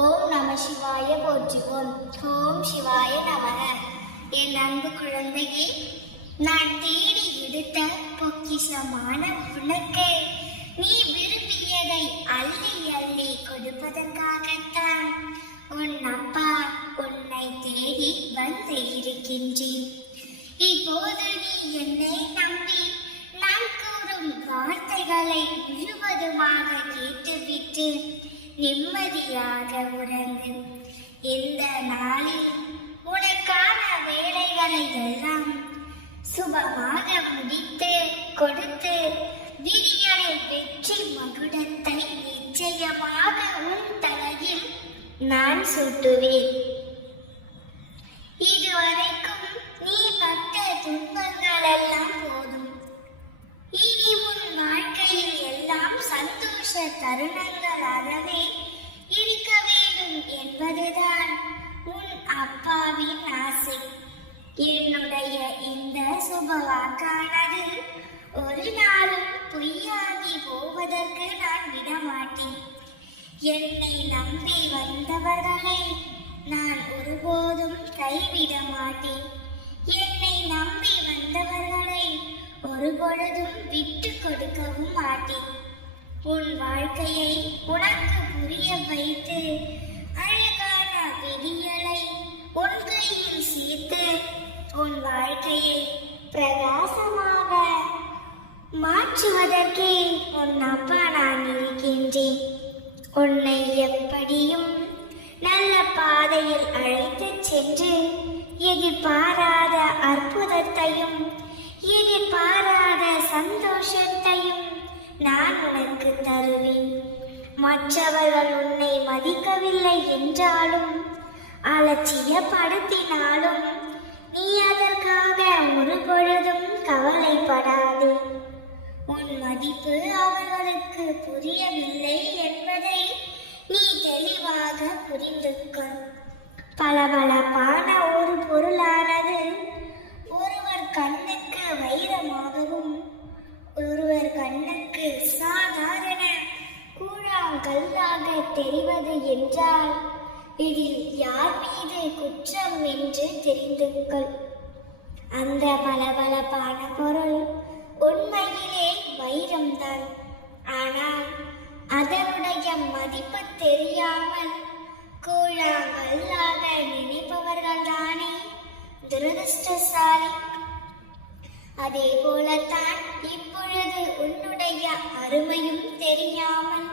ஓம் நம சிவாய போற்றுவோம். ஓம் சிவாய நமக. என் அன்பு குழந்தையே, நான் தேடி எடுத்த பொக்கிஷமான உனக்கு நீ விரும்பியதை அள்ளி அள்ளி கொடுப்பதற்காகத்தான் உன் அப்பா உன்னை தேடி வந்து இருக்கின்றேன். இப்போது நீ என்னை நம்பி நான் கூறும் வார்த்தைகளை முழுவதுமாக கேட்டுவிட்டு நிம்மதியாக உறங்கு. இந்த நாளில் உனக்கான வேலைகளை எல்லாம் சுபமாக முடித்து கொடுத்து விடியலை வெற்றி மகுடத்தை நிச்சயமாக உன் தலையில் நான் சூட்டுவேன். இதுவரைக்கும் நீ பட்ட துன்பங்கள் எல்லாம் போதும். இனி உன் வாழ்க்கையில் எல்லாம் சந்தோஷ தருணங்களாகவே இருக்க வேண்டும் என்பதுதான் உன் அப்பாவின் ஆசை. என்னுடைய இந்த சுபவாக்கானது ஒரு நாளும் பொய்யாகி போவதற்கு நான் விடமாட்டேன். என்னை நம்பி வந்தவர்களை நான் ஒருபோதும் கைவிட மாட்டேன். என்னை நம்பி வந்தவர்களை ஒரு பொழுதும் விட்டு கொடுக்கவும் மாட்டேன். உன் வாழ்க்கையை உனக்கு புரிய வைத்து அழகான விடியலை உன் கையில் சேர்த்து உன் வாழ்க்கையை பிரகாசமாக மாற்றுவதற்கே உன் அப்பா நான் இருக்கின்றேன். உன்னை எப்படியும் நல்ல பாதையில் அழைத்து சென்று எதிர்பாராத அற்புதத்தையும் எதிர்பாராத சந்தோஷத்தையும் நான் உனக்கு தருவேன். மற்றவர்கள் உன்னை மதிக்கவில்லை என்றாலும் அலட்சியப்படுத்தினாலும் நீ அதற்காக ஒரு பொழுதும் கவலைப்படாதே. உன் மதிப்பு அவர்களுக்கு புரியவில்லை என்பதை நீ தெளிவாக புரிந்து கொள். பளபளப்பான ஒரு பொருளானது ஒருவர் கண்ணுக்கு வைரமாகவும் ஒருவர் கண்ணுக்கு சாதாரண கூழாங்கல்லாக தெரிவது என்றால் இதில் யார் மீது குற்றம் என்று தெரிந்து கொள். அந்த பளபளப்பான பொருள் உண்மையிலே வைரம்தான். ஆனால் அதனுடைய மதிப்பு தெரியாமல் கூழாங்கல்லாக நினைப்பவர்கள் தானே துரதிர்ஷ்டசாலி. அதே போலத்தான் இப்பொழுது உன்னுடைய அருமையும் தெரியாமல்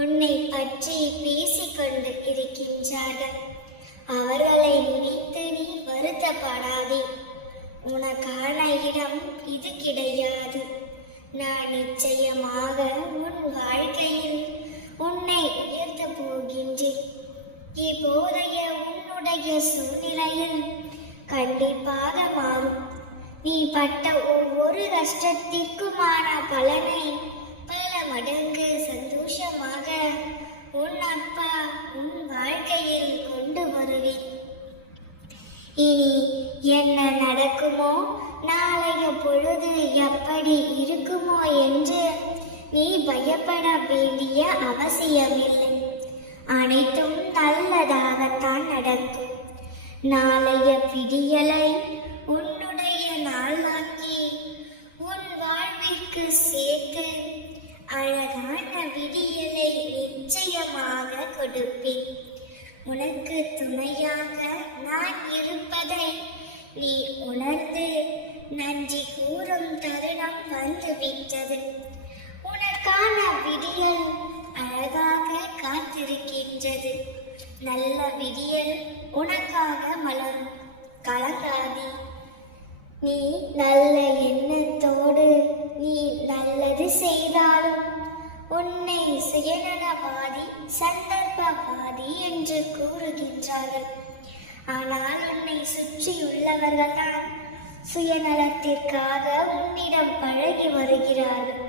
உன்னை பற்றி பேசிக்கொண்டு இருக்கின்றார்கள். அவர்களை நினைத்து நீ வருத்தப்படாதே. உனக்கான இடம் இது கிடையாது. நான் நிச்சயமாக உன் வாழ்க்கையில் உன்னை உயர்த்த போகின்றேன். இப்போதைய உன்னுடைய சூழ்நிலையில் கண்டிப்பாக மாறும். நீ பட்ட ஒவ்வொரு கஷ்டத்திற்குமான பலனை பல மடங்கு சந்தோஷமாக உன் அப்பா உன் வாழ்க்கையில் கொண்டு வருவேன். இனி என்ன நடக்குமோ, நாளைய பொழுது எப்படி இருக்குமோ என்று நீ பயப்பட வேண்டிய அவசியமில்லை. அனைத்தும் நல்லதாகத்தான் நடக்கும். நாளைய விடியலை உன்னுடைய நாளாக்கி உன் வாழ்விற்கு சேர்த்து அழகான விடியலை நிச்சயமாக கொடுப்பேன். உனக்கு துணையாக நான் இருப்பதை நீ உணர்ந்து நன்றி கூறும் தருணம் வந்துவிட்டது. உனக்கான விடியல் அழகாக காத்திருக்கின்றது. நல்ல விடியல் உனக்காக மலரும். கலங்காதே. நீ நல்ல எண்ணத்தோடு நீ நல்லது செய்தாலும் உன்னை சுயநலவாதி சந்தர்ப்பவாதி என்று கூறுகின்றார்கள். ஆனால் உன்னை சுற்றியுள்ளவர்கள் தான் சுயநலத்திற்காக உன்னிடம் பழகி வருகிறார்கள்.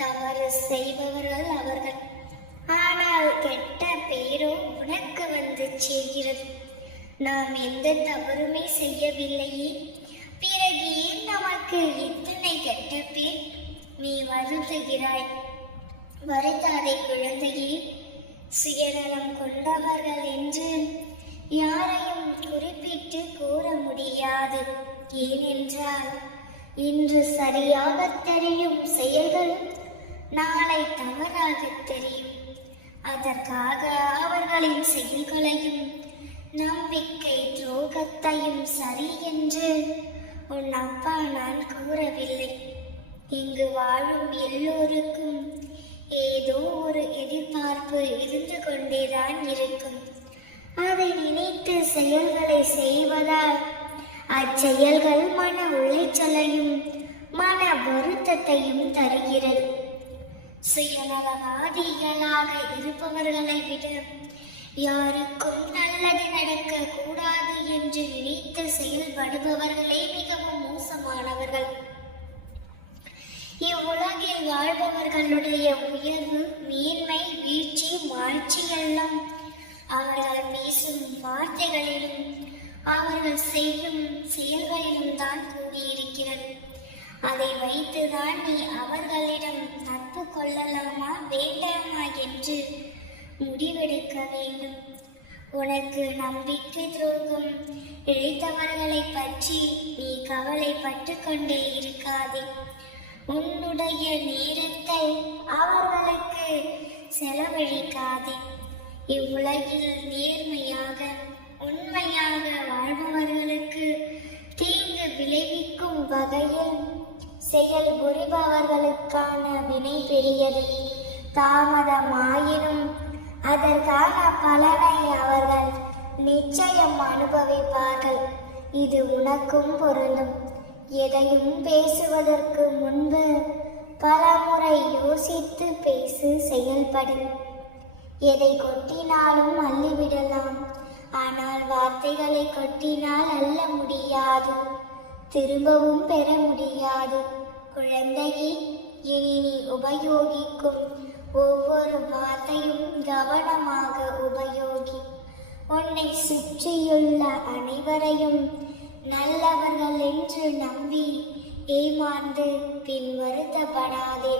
தவறு செய்பவர்கள் அவர்கள். ஆனால் கெட்ட பேரோ உனக்கு வந்து சேர்கிறது. நாம் எந்த தவறுமே செய்யவில்லையே, பிறகு ஏன் நமக்கு இத்தனை கெட்ட பேர்? நீ வருந்துகிறாய். வருந்தாதே குழந்தையே. சுயநலம் கொண்டவர்கள் என்று யாரையும் குறிப்பிட்டு கூற முடியாது. ஏனென்றால் இன்று சரியாக தெரியும் செயல்கள் நாளை தவறாக தெரியும். அதற்காக அவர்களின் செயல்களையும் நம்பிக்கை துரோகத்தையும் சரி என்று உன் அப்பா நான் கூறவில்லை. இங்கு வாழும் எல்லோருக்கும் ஏதோ ஒரு எதிர்பார்ப்பு இருந்து கொண்டேதான் இருக்கும். அதை நினைத்து செயல்களை செய்வதால் அச்செயல்கள் மன உளைச்சலையும் மன வருத்தத்தையும் தருகிறது. சுயநலவாதிகளாக இருப்பவர்களை விட யாருக்கும் நல்லது நடக்க கூடாது என்று நினைத்து செயல்படுபவர்களே மிகவும் மோசமானவர்கள். இவ்வுலகில் வாழ்பவர்களுடைய உயர்வு, மேன்மை, வீழ்ச்சி, வாழ்ச்சி எல்லாம் அவர்கள் பேசும் வார்த்தைகளிலும் அவர்கள் செய்யும் செயல்களிலும் தான் கூடியிருக்கிறது. அதை வைத்துதான் நீ அவர்களிடம் நட்பு கொள்ளலாமா வேண்டாமா என்று முடிவெடுக்க வேண்டும். உனக்கு நம்பிக்கை துரோகம் இழைத்தவர்களை பற்றி நீ கவலைப்பட்டு கொண்டே இருக்காதே. உன்னுடைய நேரத்தை அவர்களுக்கு செலவழிக்காதே. இவ்வுலகில் நேர்மையாக உண்மையாக வாழ்பவர்களுக்கு தீங்கு விளைவிக்கும் வகையில் செயல் புரிபவர்களுக்கான வினை பெரியது. தாமதமாயினும் அதற்கான பலனை அவர்கள் நிச்சயம் அனுபவிப்பார்கள். இது உனக்கும் பொருந்தும். எதையும் பேசுவதற்கு முன்பு பலமுறை யோசித்து பேசு, செயல்படு. எதை கொட்டினாலும் அள்ளிவிடலாம், ஆனால் வார்த்தைகளை கொட்டினால் அள்ள முடியாது, திரும்பவும் பெற முடியாது. குழந்தையே, இனி நீ உபயோகிக்கும் ஒவ்வொரு வார்த்தையும் கவனமாக உபயோகி. உன்னை சுற்றியுள்ள அனைவரையும் நல்லவர்கள் என்று நம்பி ஏமாந்து பின் வருத்தப்படாதே.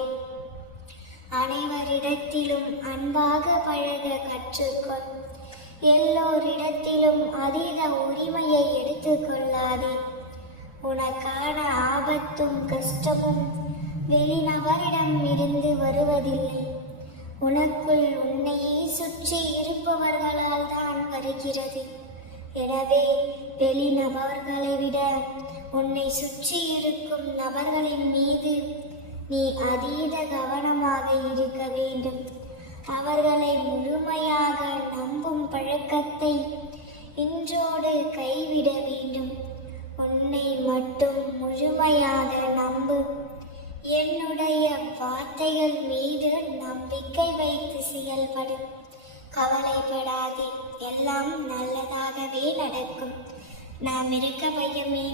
அனைவரிடத்திலும் அன்பாக பழக கற்றுக்கொள். எல்லோரிடத்திலும் அதீத உரிமையை எடுத்துக்கொள்ளாதே. உனக்கான ஆபத்தும் கஷ்டமும் வெளிநபரிடம் இருந்து வருவதில்லை, உனக்குள் உன்னையே சுற்றி இருப்பவர்களால் தான் வருகிறது. எனவே வெளிநபர்களை விட உன்னை சுற்றி இருக்கும் நபர்களின் மீது நீ அதீத கவனமாக இருக்க வேண்டும். அவர்களை முழுமையாக நம்பும் பழக்கத்தை இன்றோடு கைவிட வேண்டும். உன்னை மட்டும் முழுமையாக நம்பு. என்னுடைய வார்த்தைகள் மீது நம்பிக்கை வைத்து செயல்படு. கவலைப்படாதே, எல்லாம் நல்லதாகவே நடக்கும். நாம் இருக்க பையமே.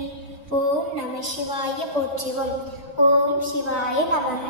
ஓம் நம சிவாய போற்றிவோம். ஓம் சிவாய நமக.